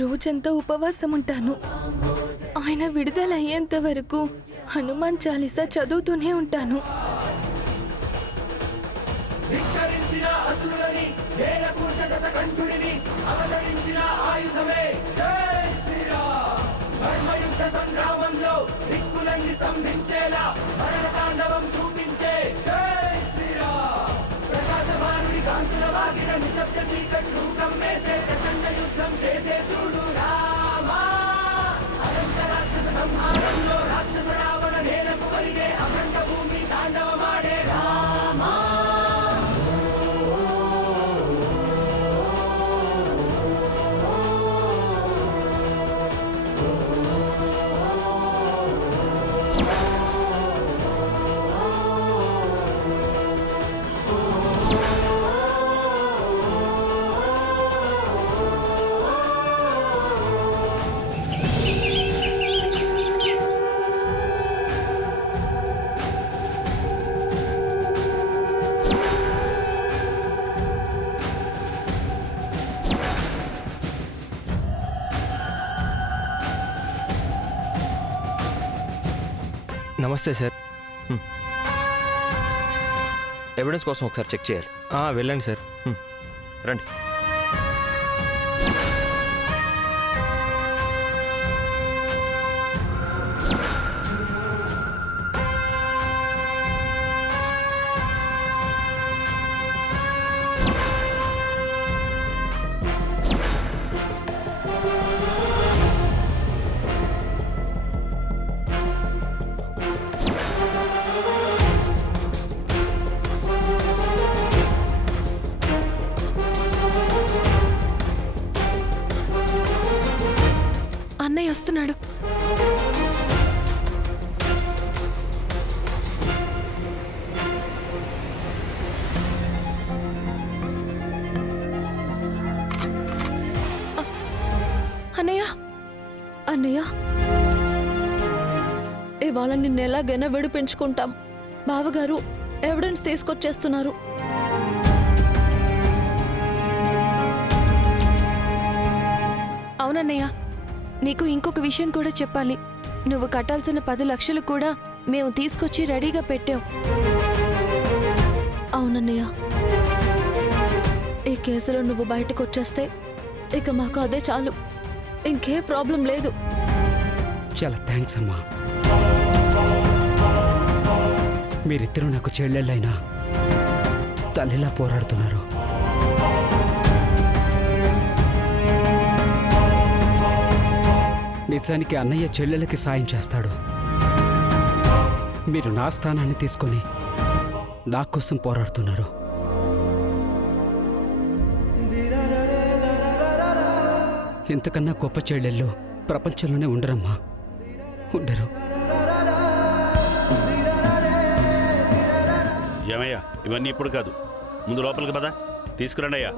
రోజంతా ఉపవాసం ఉంటాను. ఆయన విడుదల అయ్యేంత వరకు హనుమాన్ చాలీసా చదువుతూనే ఉంటాను. నమస్తే సార్. ఎవిడెన్స్ కోసం ఒకసారి చెక్ చేయాలి. వెళ్ళండి సార్. రండి. అన్నయ్య వస్తున్నాడు. అన్నయ్య, అన్నయ్య, ఇవాళ నిన్ను ఎలాగైనా విడిపించుకుంటాం. బావగారు ఎవిడెన్స్ తీసుకొచ్చేస్తున్నారు. అవునన్నయ్య, నీకు ఇంకొక విషయం కూడా చెప్పాలి. నువ్వు కట్టాల్సిన 10 లక్షలు కూడా మేము తీసుకొచ్చి రెడీగా పెట్టాం. అవునన్నయ్య, ఈ కేసులో నువ్వు బయటకు వచ్చేస్తే ఇక మాకు అదే చాలు. ఇంకే ప్రాబ్లం లేదు. చాలా థ్యాంక్స్ అమ్మా. మీరిద్దరూ నాకు చెల్లెళ్ళైనా తల్లిలా పోరాడుతున్నారు. నిజానికి అన్నయ్య చెల్లెలకి సాయం చేస్తాడు. మీరు నా స్థానాన్ని తీసుకొని నా కోసం పోరాడుతున్నారు. ఇంతకన్నా గొప్ప చెల్లెళ్ళు ప్రపంచంలోనే ఉండరమ్మా, ఉండరు. ఏమయ్యా, ఇవన్నీ ఇప్పుడు కాదు, ముందు లోపలికి పద, తీసుకురండి అయ్యా.